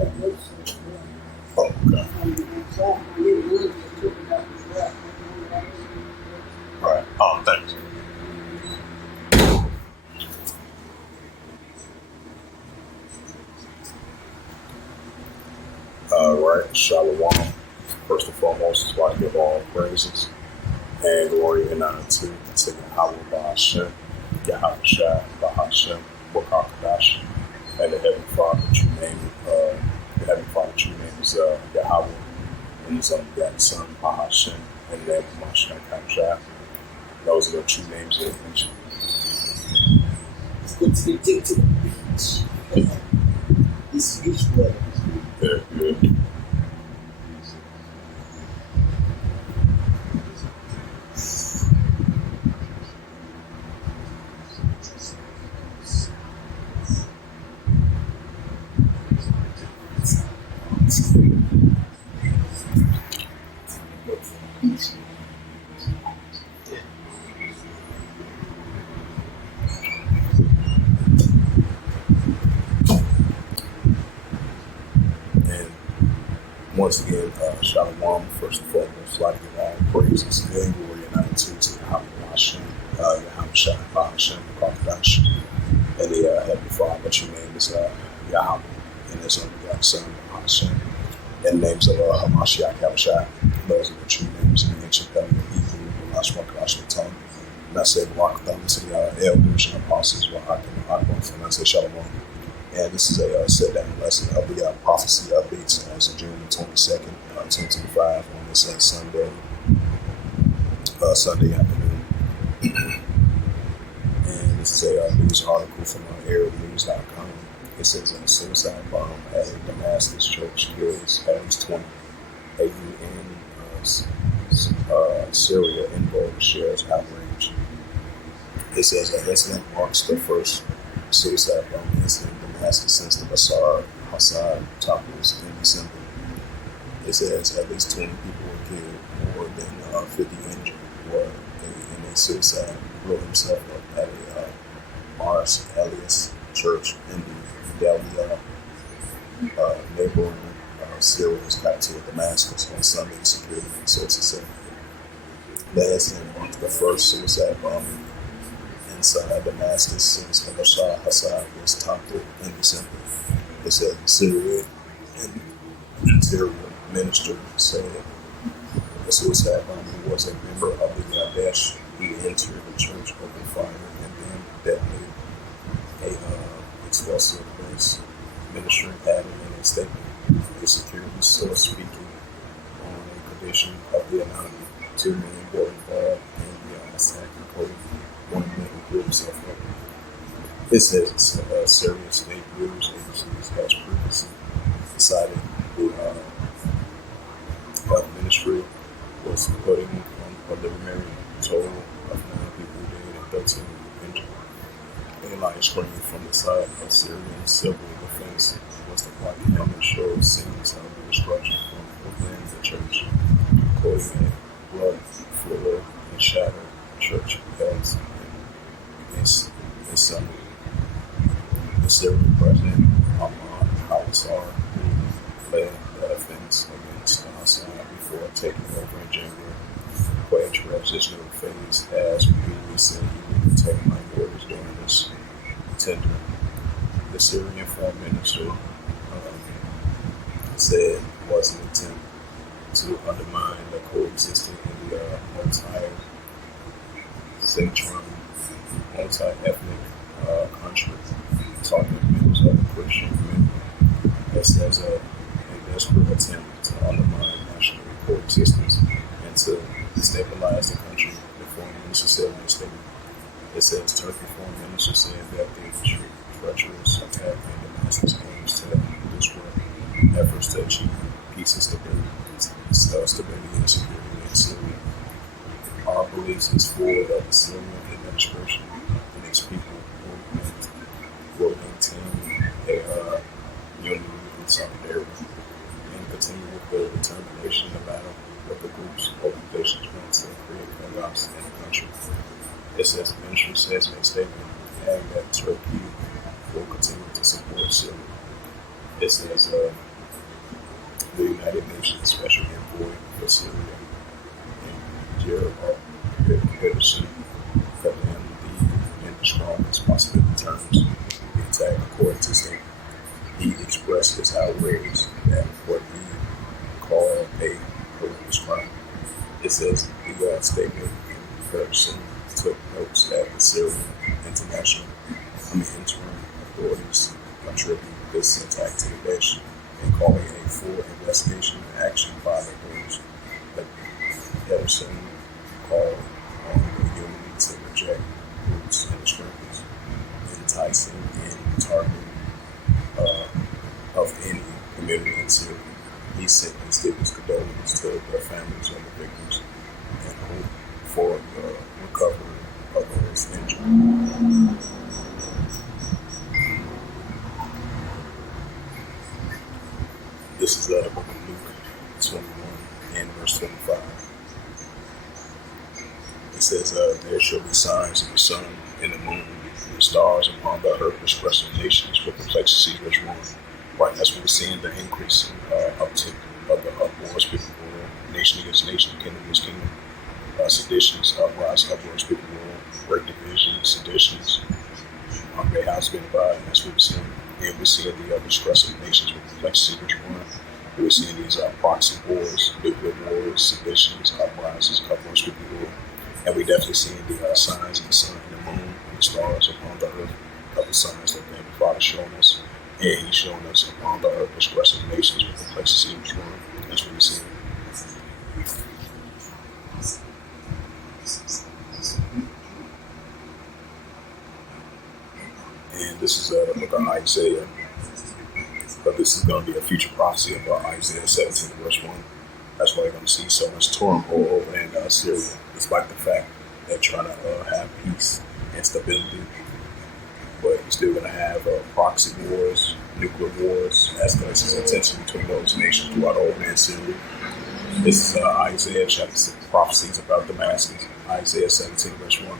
Oh, okay. Right. Oh, thanks. Right. Shalom. First and foremost, I give all praises and glory and honor to Yahweh Bahashem, Yahweh Shai, Bahashem, Wakakadash, and the Heavenly Father, true name, the Heavenly Father, true name is Yahweh, and His only begotten Son, Bahashem, and the name of Mashiach Kamshai. Those are the true names that they mentioned. Go to the beach. This beach weather. Very good. And once again, Shalom, first and foremost, like to give all praises and glory and honor to Yahweh Hashem, Yahweh Shai, Bahashem, Wakakadash, and the Heavenly Father, true name is Yahweh, and His only begotten Son, Bahashem, and the names of Hamashiach Yahushai. Those are the true names in the ancient Hebrew, Wakadash, tongue. And I say Wakadash to the elders and apostles, and I say Shalom. And this is a sit-down lesson of the prophecy updates as of June 22nd, 2025 on this Sunday afternoon. And this is a news article from ArabNews.com. It says a suicide bomb at a Damascus church kills at least 20. Syria involved shares outrage. It says that incident marks the first suicide bomb incident in Damascus since the Bashar al-Assad topples in December. It says at least 20 people were killed, more than 50 injured, in a suicide. Blew himself up at a Mars Elias church in the Delhi neighboring Syria's capital, Damascus, on Sunday, security sources said. The incident marks the first suicide bombing inside Damascus since the Bashar al-Assad was toppled in December. It said Syria and Interior Minister said the suicide bomber was a member of the Daesh who entered the church, opened fire, and then detonated a explosive device. Ministry added in a statement, a security source speaking on a condition of the anonymity. 2 men were involved in the attack, including one man who blew himself up. It says Syrian state news agencies has previously decided the health ministry was putting on a preliminary total of 9 people dead and 13 injured. A live stream from the side of Syrian civil defense was the body camera showed scenes of the destruction from within the church, including a blood-filled and shattered church bells and a Sunday. The Syrian president, Ahmad al-Assad, who led the offense against Assad before taking over in January, for a transitional phase, has repeatedly said he would protect minorities during this tender. The Syrian foreign minister said it was an attempt to undermine the coexistence in the multi-central, multi-ethnic country, talking members of the Christian community. This as a desperate attempt to undermine national coexistence and to destabilize the country, the foreign minister said in a statement. It says Turkey foreign minister said that the treacherous attack in Damascus aims to disrupt efforts to achieve peace and stability and security in Syria. Our beliefs is for that the Syrian administration and its people will maintain a unity and solidarity and continue with the determination to battle with the groups, organizations want to create chaos in the country. It says the ministry says in a statement adding that Turkey will continue to support Syria. It says the United Nations Special Envoy for Syria, and Gerald Henderson condemned in the strongest possible terms the attack. According to him, he expressed his outrage that what he called a horrendous crime. It says the statement in person took notes that the Syrian interim authorities contribute this attack to the nation and calling a full investigation and action by the authorities. But Ederson called on the unity to reject groups and strengthens enticing and targeting of any community in Syria. He sent his deepest condolences to the families of the victims and hope for the recovery of those injured. This is the book of Luke 21 and verse 25. It says, there shall be signs in the sun, in the moon, and the stars upon the earth, expressing nations with perplexities which run. Right, that's what we're seeing, the increase in uptick of the uproars, people war, nation against nation, kingdom against kingdom, seditions, uprise, uproars, people war, great divisions, seditions, hungry house being divided, that's what we're seeing. And we're seeing the distress of nations with perplexities which run. We're seeing these proxy wars, nuclear wars, seditions, uprises, uproars, people war. And we definitely seeing the signs of the sun and the moon and the stars upon the earth, of the signs that the Father showing us. And he's showing us upon the earth expressing nations with complexity and joy. That's what we see. And this is the book of Isaiah. But this is going to be a future prophecy of Isaiah 17, verse 1. That's why you're going to see so much turmoil over in Syria, despite the fact they're trying to have peace and stability. But you're still going to have proxy wars, nuclear wars, escalations of tension between those nations throughout over in Syria. This is Isaiah chapter 6, prophecies about Damascus. Isaiah 17, verse 1.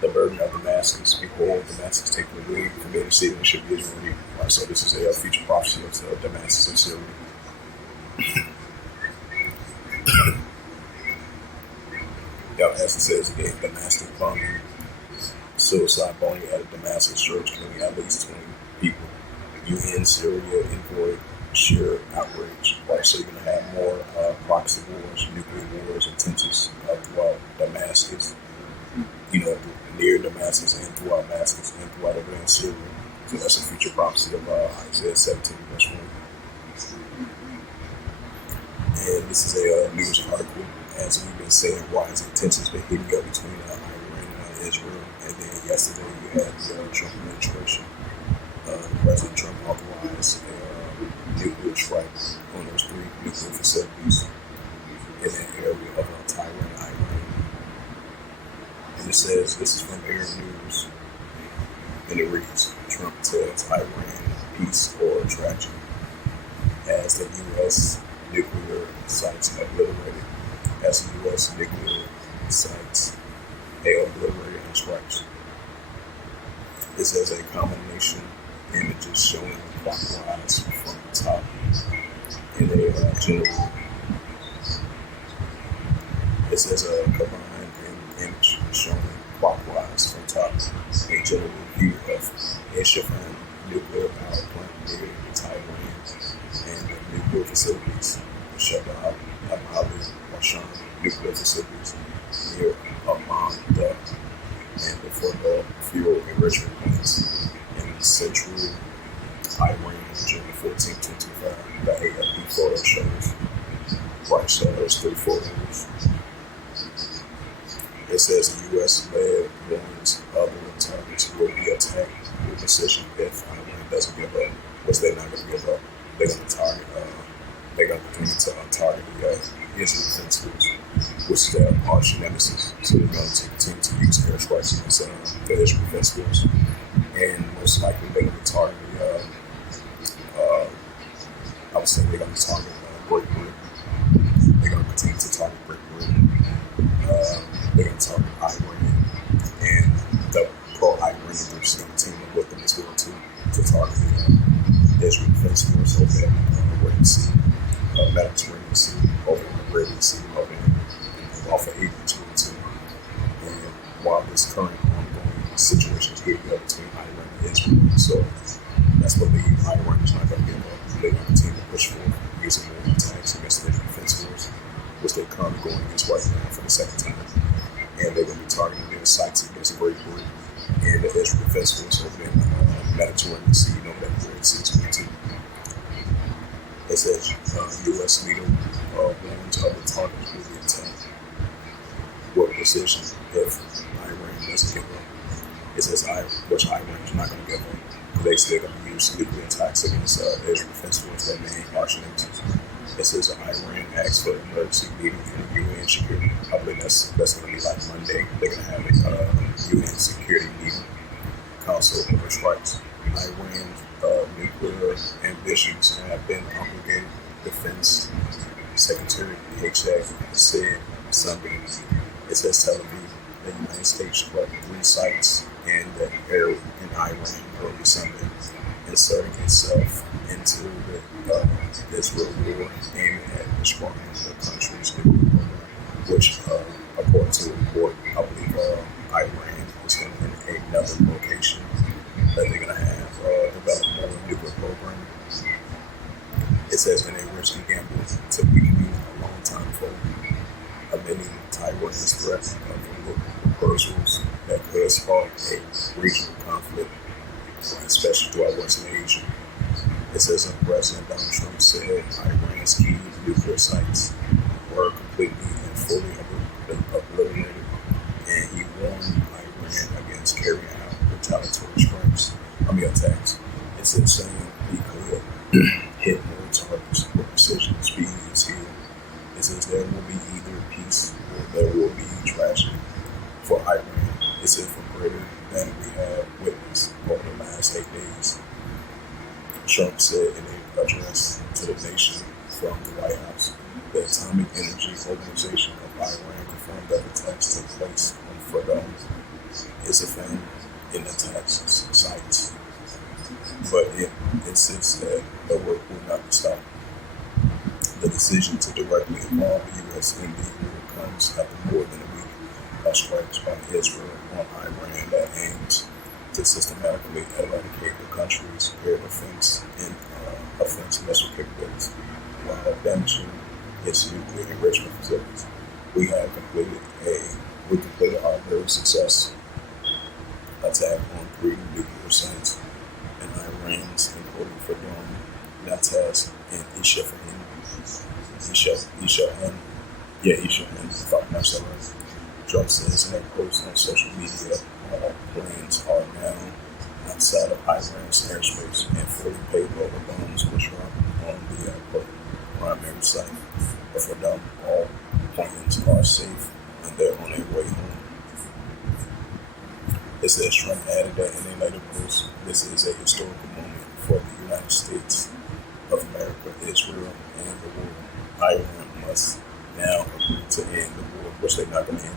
The burden of Damascus. Behold, Damascus take the lead from the city and should be Israel. Right, so this is a future prophecy of Damascus of Syria. As it says again, Damascus bombing, suicide bombing at a Damascus church, killing at least 20 people. UN Syria envoy sheer outrage. Right, so you're going to have more proxy wars, nuclear wars, and tensions throughout Damascus. Near Damascus and throughout Damascus and throughout over in Syria. So that's a future prophecy of Isaiah 17, verse 1. And this is a news article. As we've been saying, rising tensions been heating up between Iran and Israel. And then yesterday you had the Trump administration. President Trump authorized a nuclear strike on those 3 nuclear facilities in that area of Taiwan and Iran. And it says, this is from Air News, and it reads, Trump tells Iran peace or tragedy as the U.S. nuclear sites obliterated. As the U.S. nuclear sites obliterated and strikes. It says a combination images showing clockwise from the top in a general. It says a combined image showing clockwise from top a general view of Isfahan nuclear power plant near Taiwan and the nuclear facilities, the Shabab, Abali, Washan nuclear facilities near Amman, and before the fuel enrichment plants in central Iran on June 14, 2025. The AFP photo shows. Right, so there's 3 photos. It says the U.S.-led warns other targets will be attacked with precision if Iran doesn't give up. Which they're not going to give up. They're going to target. They're going to continue to target the Israel defense force, which is their arch nemesis. So they're going to continue to use airstrikes against the Israel defense force, and most likely they're going to target I would say they're going to target Great Britain. They're going to continue to target Great Britain. They're going to target Iran, and the pro-Iran groups are going to team up with them as well too to target the Israel defense force over there. Wait and see. Mediterranean Sea, over in the Arabian Sea, over off of 822. And while this current ongoing situation is heating up between Iran and Israel, so that's what Iran is not going to give up. They're going to continue to push forward using more attacks against the defense force, which they're currently going against right now for the second time. And they're going to be targeting their sites against Great Britain and the Israel defense force over in the Mediterranean Sea, you know, that Red Sea 22. It says U.S. leader warns other targets will be attacked with precision if Iran doesn't give up. It says which Iran is not going to give up. They say they're going to use nuclear attacks against Israel defense force that may harsh enemies. It says Iran asked for an emergency meeting in the UN Security. I believe that's going to be like Monday. They're going to have a UN Security meeting council over strikes. Iran's nuclear ambitions have been obligated. Defense Secretary Hayek said Sunday. It says Tel Aviv, the United States struck 3 sites in the area in Iran early Sunday, inserting itself into the Israel war aiming at destroying the country's nuclear program, which, according to a report, I believe Iran is going to be in another location that they're going to have develop more nuclear program. It says in a risky gamble to be a long time for amending Taiwan's threat of reprisals that could spark a regional conflict, especially throughout Western Asia. It says President Donald Trump said Iran's key nuclear sites were completely and fully obliterated, and he warned Iran against carrying out retaliatory attacks. It says saying he could hit more targets with precision and speed is here. It says there will be either peace or there will be tragedy for Iran. It says for greater than we have witnessed over the last 8 days. Trump said in an address to the nation from the White House, the Atomic Energy Organization of Iran confirmed that attacks took place on Fordow, Isfahan, in the attacks sites. But it insists that the work will not stop. The decision to directly involve the U.S. in the war comes after more than a week of strikes by Israel on Iran that aims to systematically eradicate the country's air defense and offensive missile capabilities while damaging its nuclear enrichment facilities. We completed our very successful attack on 3 nuclear sites in Iran's including Fordow, Natanz, and Isfahan, if I pronounced that right. Trump says in a post on social media, all planes are now outside of Iran's airspace and fully paid over bombs were dropped on the primary site. But for them, all planes are safe and they're on their way home. It says Trump added that in a later post, this is a historical moment for the United States of America, Israel, and the world. Iran must now agree to end the war, which they're not going to end.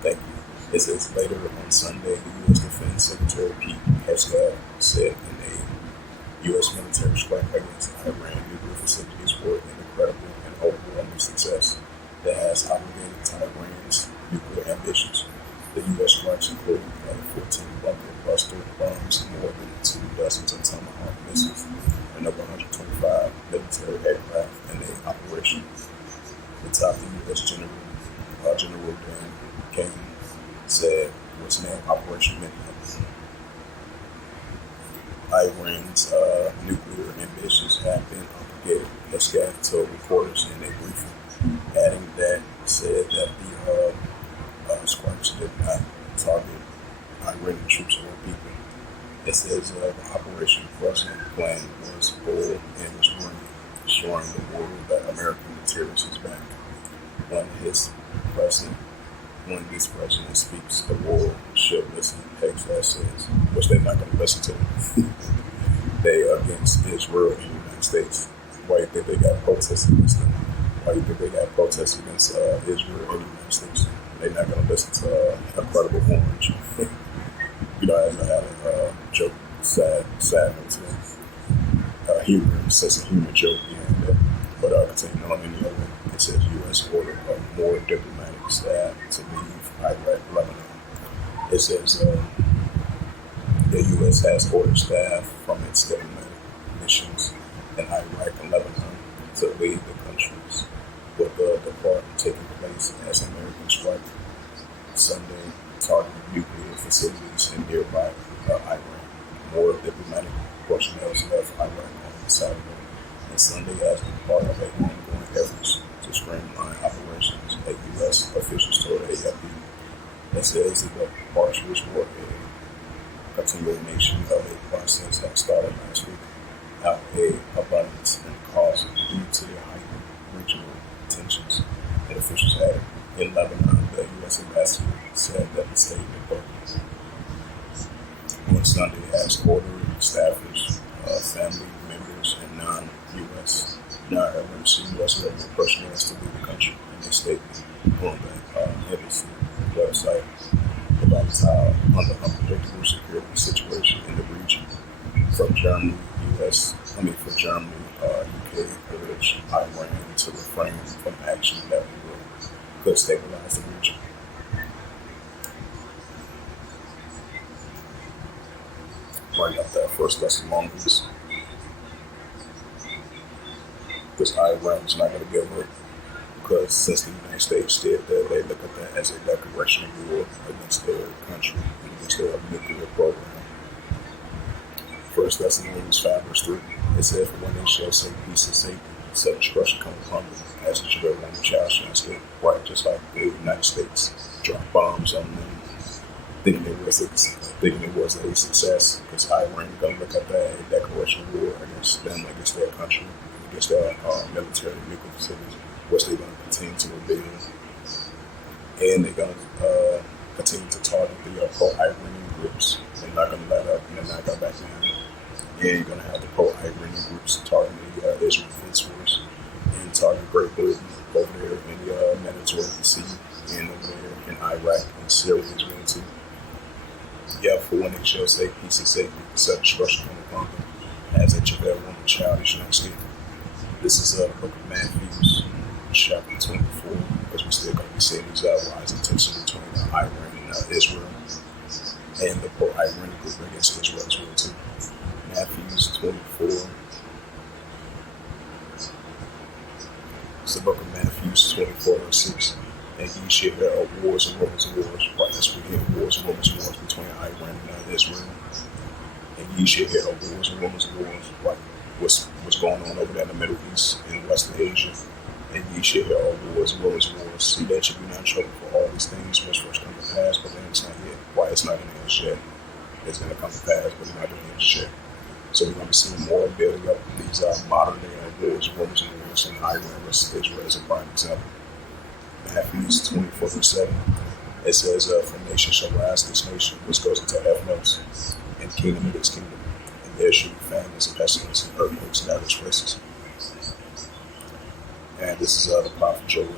Thank you. It says later on Sunday, the U.S. Defense Secretary Pete Hegseth said in a U.S. military strike against Iran nuclear facilities were an incredible and overwhelming success that has obligated Tehran's nuclear ambitions. The U.S. strikes included 14 bunker buster bombs, more than 2 dozens of Tomahawk missiles, and over 125 military aircraft in the operation. The top U.S. General Dan King said was named Operation Midnight. Iran's nuclear ambitions have been obligated, Hegseth told reporters in a briefing, adding that said that the strikes did not target Iranian troops or people. It says the Operation President plan was bold and was running, showing the world that American materials is back. When this president speaks, the world should listen, Hegseth says, which they're not going to listen to. They are against Israel and the United States. Why do you think they got protests against them? Why do you think they got protests against Israel and the United States? They're not going to listen to Incredible Orange. You know, as I had a joke, sad note to humor, sense of humor joke behind that. But 19 on any of it. It says U.S. order of more diplomatic staff to leave Iraq, Lebanon. It says the U.S. has ordered staff from its diplomatic missions in Iraq and Lebanon to leave the countries, with the department taking place as American strike Sunday targeting nuclear facilities in nearby Iran. More diplomatic personnel left Iraq on Saturday and Sunday as part of a ongoing efforts to streamline operations, a U.S. officials told AFP. That says that the departures were a continuation of a process that started last week out a abundance and cost due to the heightened regional tensions, and officials added. In Lebanon, the U.S. ambassador said that the statement on Sunday has ordered staffers, family members, and non-emergency U.S. government personnel to leave the country. In a statement on the embassy website about how under unpredictable security situation in the region, from Germany, UK urged Iran to refrain from action that could stabilize the region. Right up that first Thessalonians, because Iran is not going to give up. Because since the United States did that, they look at that as a declaration of war against their country and against their nuclear program. First Thessalonians 5 verse 3. It says, "For when they shall say peace and safety, such destruction come upon them, as it should have when the child shall escape." Right, just like the United States dropped bombs on them, thinking it was a success, because Iran is going to look at that as a declaration of war against them, against their country, against their military nuclear facilities, which they're going to continue to rebuild, and they're going to continue to target the pro-Iranian groups. They're not going to let up, and they're not going to back down. And you're going to have the pro-Iranian groups targeting the Israel Defense Force and target Great Britain over there in the Mediterranean Sea and over there in Iraq and Syria as well too. Yeah, for when they shall say peace and safety, such destruction come upon them, as a travail woman child, they should not escape. This is the book of Matthew, chapter 24, because we're still going to be seeing these rising tensions between Iran and Israel, and the pro-Iranian group against Israel as well too. Matthew 24. It's the book of Matthew 24 verse 6. "And ye shall hear of wars and rumors of wars." Right, as we hear wars and rumors of wars between Iran and Israel. "And ye shall hear of wars and rumors of wars." Right, what's going on over there in the Middle East and Western Asia. "And ye shall hear of wars and rumors of wars." See, that should be not in trouble for all these things which first come to pass, but then it's not yet. Why? It's not in the end yet. It's going to come to pass, but it's not in the end yet. So we're going to be seeing more building up these modern day wars, rumors and wars in Iran versus Israel as a prime example. Matthew 24 verse 7. It says, "For nation shall rise this nation," which goes into ethnos, "and kingdom against kingdom, and there shall be famines and pestilence and earthquakes in various places." And this is the prophet Joel,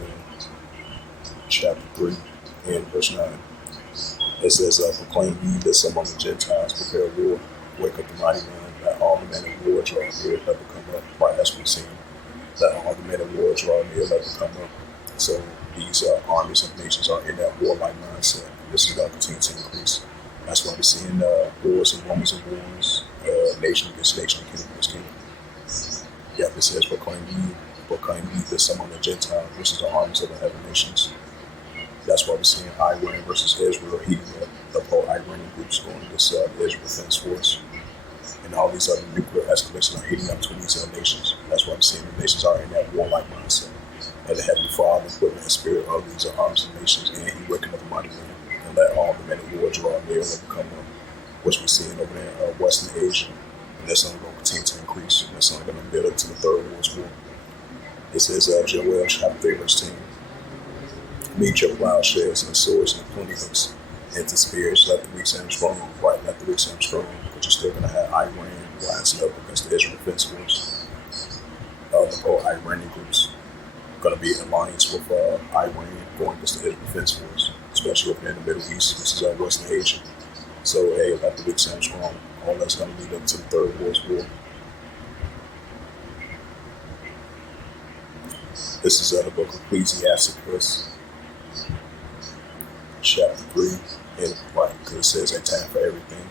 chapter 3 and verse 9. It says, "Proclaim ye this among the Gentiles, prepare war, wake up the mighty man, let all the men of war draw near, let them come up." Right, that's what we're seeing. Let all the men of war draw near, let them come up. So these armies of nations are in that warlike mindset. This is going to continue to increase. That's why we're seeing wars and rumors of wars, nation against nation, kingdom against kingdom. Yeah, it says, proclaim ye this among the Gentiles, which is the armies of the heaven nations. That's why we're seeing Iran versus Israel heating up, the pro-Iranian groups going against the Israel Defense Force. And all these other nuclear escalations are heating up to these nations. That's why we're seeing the nations are in that warlike mindset. And the Heavenly Father putting that spirit of these arms and nations, and He waking up the mighty man and let all the men of war draw near and come up, which we're seeing over there in Western Asia. And that's only going to continue to increase. And that's only going to build up to the Third World War. It says, Joel chapter 3 verse 10. "Meet your plowshares and swords and plenty hooks into spears. Let the weak stand strong." Right, let the weak stand strong. But you're still going to have Iran rising up against the Israel Defense Force. The pro-Iranian groups going to be in alliance with Iran going against the Israel Defense Force, especially over there in the Middle East. This is Western Asia. So, hey, let the weak stand strong. All that's going to lead up to the Third World War. This is the book of Ecclesiasticus, chapter 3, and because it says a time for everything.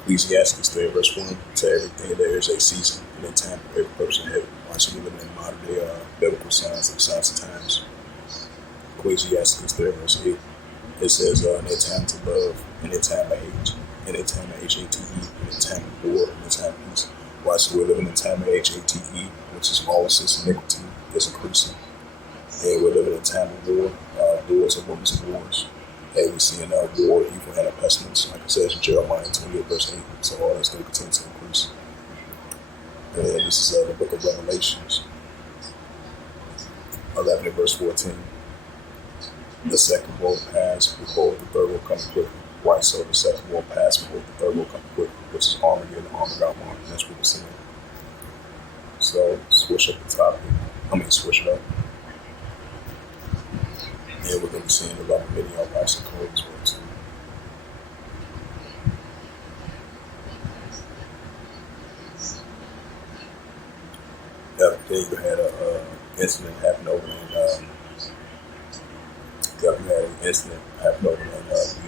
Ecclesiastes 3, verse 1, to everything there is a season and a time for every person ahead. Watching we live in modern day biblical science and science of times. Ecclesiastes 3, verse 8, it says, in a time to love, in a time of hate, in a time of HATE, in a time of war, in a time of peace. Watching we live in a time of HATE, which is lawlessness and iniquity, is increasing. And we're living in a time of war, wars and rumors of wars. And we see in war, evil, and a pestilence, like it says in Jeremiah 28, verse 8. So all that's going to continue to increase. And this is the book of Revelations, 11 and verse 14. The second will pass, behold, the third will come quickly. Why so? The second will pass, behold, the third will come quickly, which is Armageddon, the Armageddon one. And that's what we're seeing. So switch up the topic. Switch it up. And we're going to be seeing a lot of video of ice and cold as well too. The other day we had an incident happen over in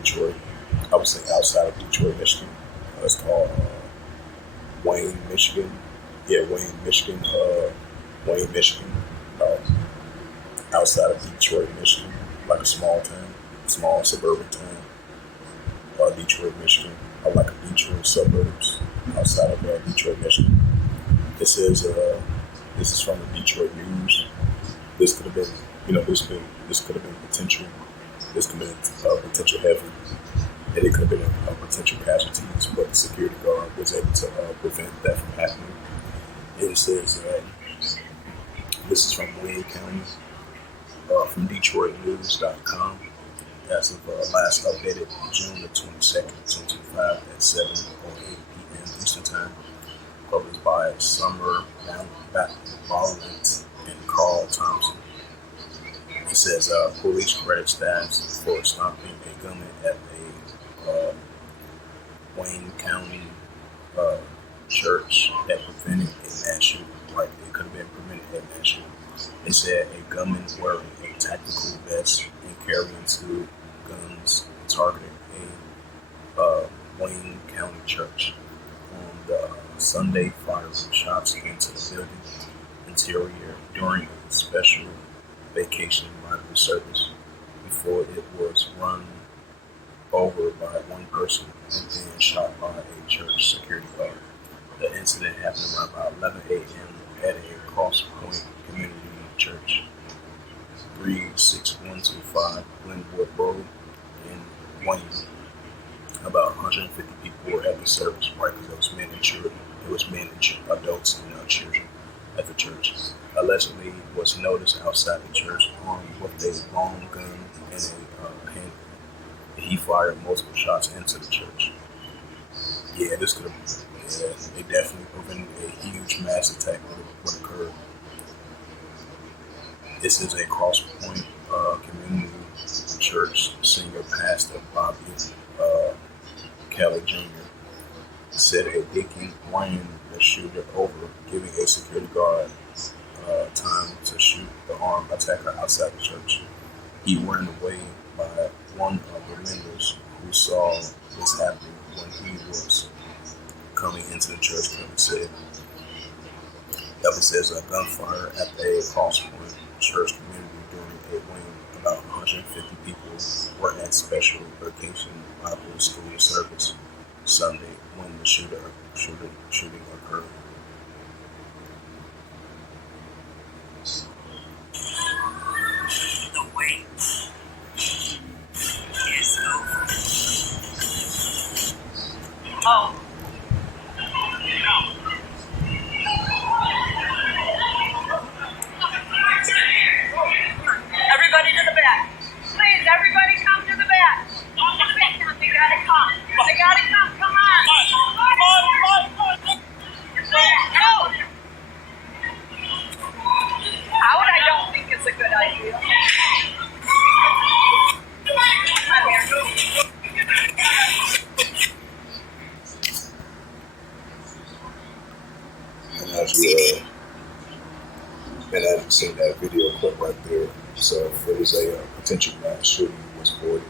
Detroit. I would say outside of Detroit, Michigan. It's called Wayne, Michigan. Yeah, Wayne, Michigan. Outside of Detroit, Michigan, like a small town, small suburban town. Detroit, Michigan, or like a Detroit suburbs outside of Detroit, Michigan. It says this is from the Detroit News. This could have been, this could have been potential. This could have been potential heavy, and it could have been a potential casualties, but the security guard was able to prevent that from happening. It says this is from Wayne County, from DetroitNews.com. As of last updated June the 22nd, 2025 at 7:08 p.m. Eastern Time. Published by Summer Ballint and Carl Thompson. It says police credit staff for stopping a gunman at a Wayne County church that prevented a mass shooting. Right, it could have been prevented a mass shooting. It said a gunman wearing a tactical vest and carrying two guns targeted a Wayne County church. On the Sunday, firing shots into the building interior during a special vacation Bible service before it was run over by one person and then shot by a church security guard. The incident happened around about 11 a.m. at a Cross Point Community Church, 36125 Glenwood Road in Wayne. About 150 people were at the service, right? Because it was men and children. It was men and adults and children at the church. Allegedly was noticed outside the church armed with a long gun and a handgun. He fired multiple shots into the church. Yeah, this could have. Yeah, they definitely prevented a huge mass attack would occur. This is a Cross Point Community Church senior pastor Bobby Kelly Jr. said a Dickie ran the shooter over, giving a security guard time to shoot the armed attacker outside the church. He ran away by one of the members who saw this happening when he was coming into the church. Kelly said. Kelly says a gunfire at the Cross Point Church community during a wing. About 150 people were at special vacation Bible school service Sunday when the shooting occurred. The wait is over. Oh. Everybody to the back. Please, everybody come to the back. They gotta come. They gotta come. Come on. Go. Out, I don't think it's a good idea. Come here. And as we And I've seen that video clip right there. So if it was a potential mass shooting was avoided,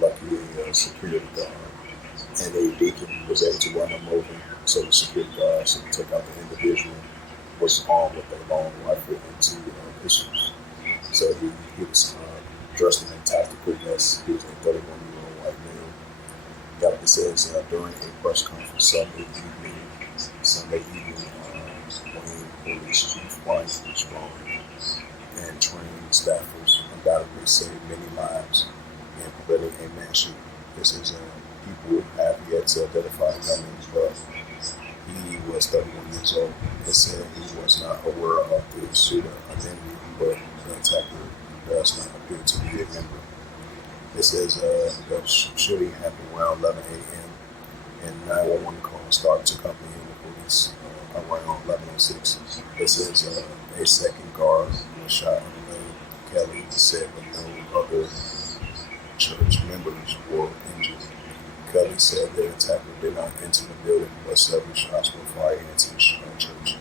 luckily a security guard and a deacon was able to run them over. So the security guards who took out the individual was armed with a long rifle and two pistols. So he was dressed in a tactical vest. He was a 31-year-old white male. Got it says during a press conference Sunday evening, Wayne Police Chief Brian Strong and training staffers undoubtedly saved many lives in preventing a mass shooting. This is people have yet to identify gunmen, but he was 31 years old. It said he was not aware of the shooter identity, but the attacker does not appear to be a member. It says the shooting happened around 11 a.m. and 911 calls started to come in the police around 11:06. It says a second guard was shot on the leg. Kelly said that no other church members were injured. Kelly said the attacker did not enter the building, but several shots were fired into the church.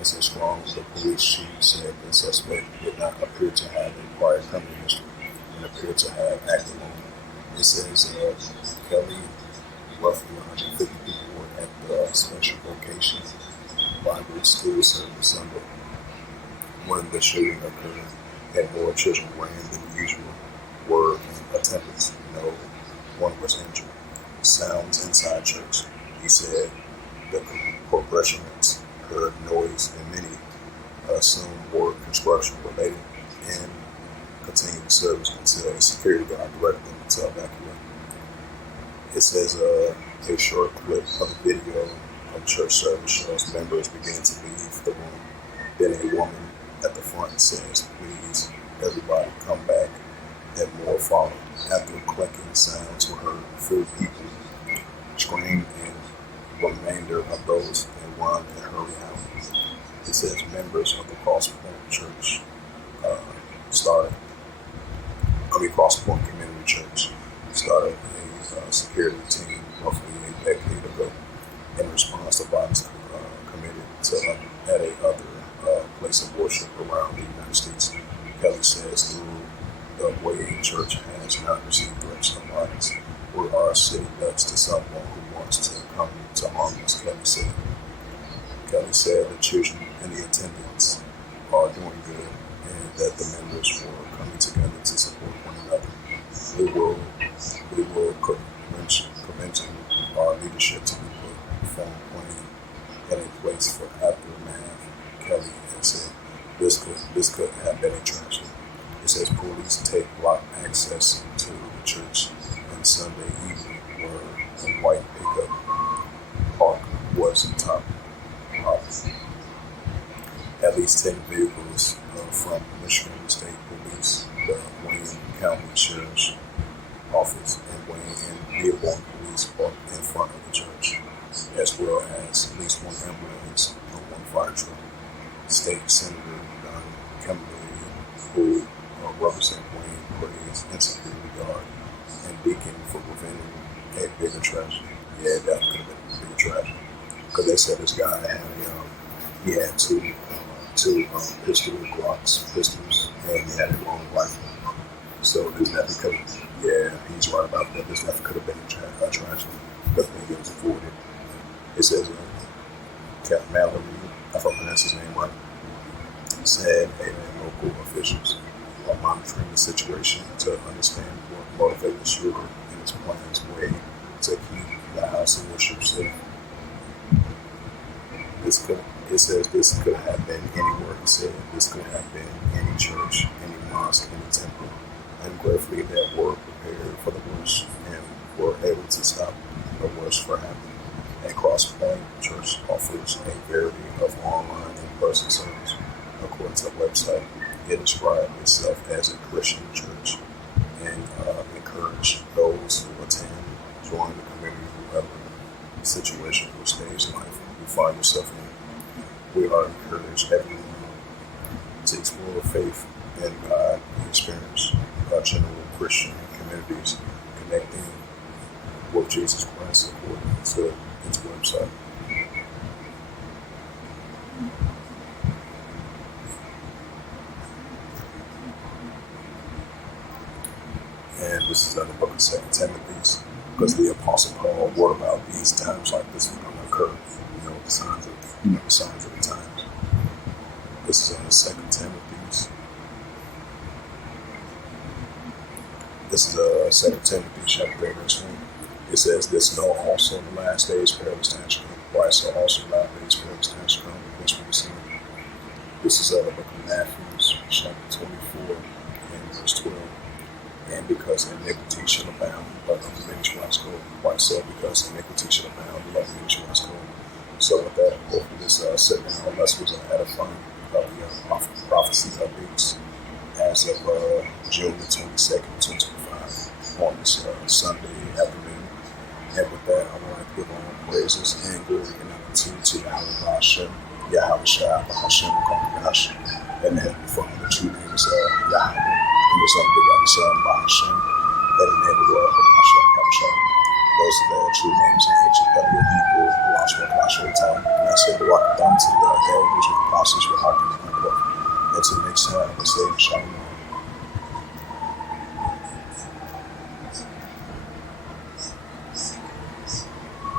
It says Strong, the police chief, said the suspect did not appear to have a prior criminal history and appeared to have acted alone. It says Kelly, roughly 150 people were at the special vocation Bible school service Sunday when the shooting occurred, and more children ran than usual. Were in attendance. No one was injured. Sounds inside church. He said the progressions heard noise and many assumed were construction related and continued the service until a security guard directed them to evacuate. It says a short clip of the video of church service shows members begin to leave the room. Then a woman at the front says, "Please, everybody come back," and more followed. After clicking sounds were heard, 4 people screamed and the remainder of those and run and hurry out. It says members of the Cross Point Church Cross Point Community Church started a security team roughly a decade ago in response to violence committed at a other place of worship around the United States. Kelly says through the way church has not received threats of violence. We are sitting next to someone who wants to come to harm us, Kelly said. Kelly said the children in the attendance are doing good and that the members were coming together to support one another. We will convention our leadership to be put form plan in a place for aftermath. Kelly had said this could have been a tragedy. It says police take block access to the church on Sunday evening where a white pickup park was top. At least 10 vehicles from Michigan State Police, the Wayne County Sheriff's Office, and Wayne and Dearborn Police parked in front of the church, as well as at least 1 ambulance and 1 fire truck. State Senator Don Kimberly, who represents Wayne, praised and security guard and deacon for preventing a bigger tragedy. Yeah, that could have been a bigger tragedy. Because they said this guy had he had two pistols, and he had his own rifle. So this definitely could have, yeah, he's right about that. This definitely could have been a tragedy. Definitely was avoided. It says Cap Mallory, if I pronounce his name right, said local officials are monitoring the situation to understand what motivated the shooter and his plans way to keep the house of worship safe. It says this could have been anywhere. He said this could have been any church, any mosque, any temple. I'm grateful that we're prepared for the worst and were able to stop the worst from happening. At Cross Point, church offers a variety of online and in-person service. According to the website, it described itself as a Christian church and encouraged those who attend join the community whoever situation or stage in life you find yourself in. We are encouraged everyone to explore faith and God and experience general Christian communities connecting with Jesus Christ according to its website. And this is in the book of 2 Timothy, because the Apostle Paul wrote about these times like this were going to occur. The signs of the signs of the times. This is in the 2 Timothy. This is 2 Timothy chapter 3, verse 1. It says, "This know also in the last days perilous times shall come. Right, so also in the last days perilous times shall come." This we see. This is the book of Matthew, chapter 24, and verse 12. And because iniquity shall abound, but of many shall go. Why so? Because iniquity shall abound, but of many shall go. So with that, hopefully this sit down lessons are edifying about the prophecy updates as of June the 22nd, 2025 on this Sunday afternoon. And with that, I would like to give all praises and glory and honor to Yahweh Hashem, Yahweh Shai, Hashem, Gosh, and the Heavenly Father. The true name is Yahweh, and His only begotten Son, Hashem, and the name of the world, Hashem, Kabashah. Those are the true names in ancient Hebrew, Hebrew, Lashma, time. And I say the rock down to the elders, the apostles, the heart, and the unquote. Until next time, I say, Shalom.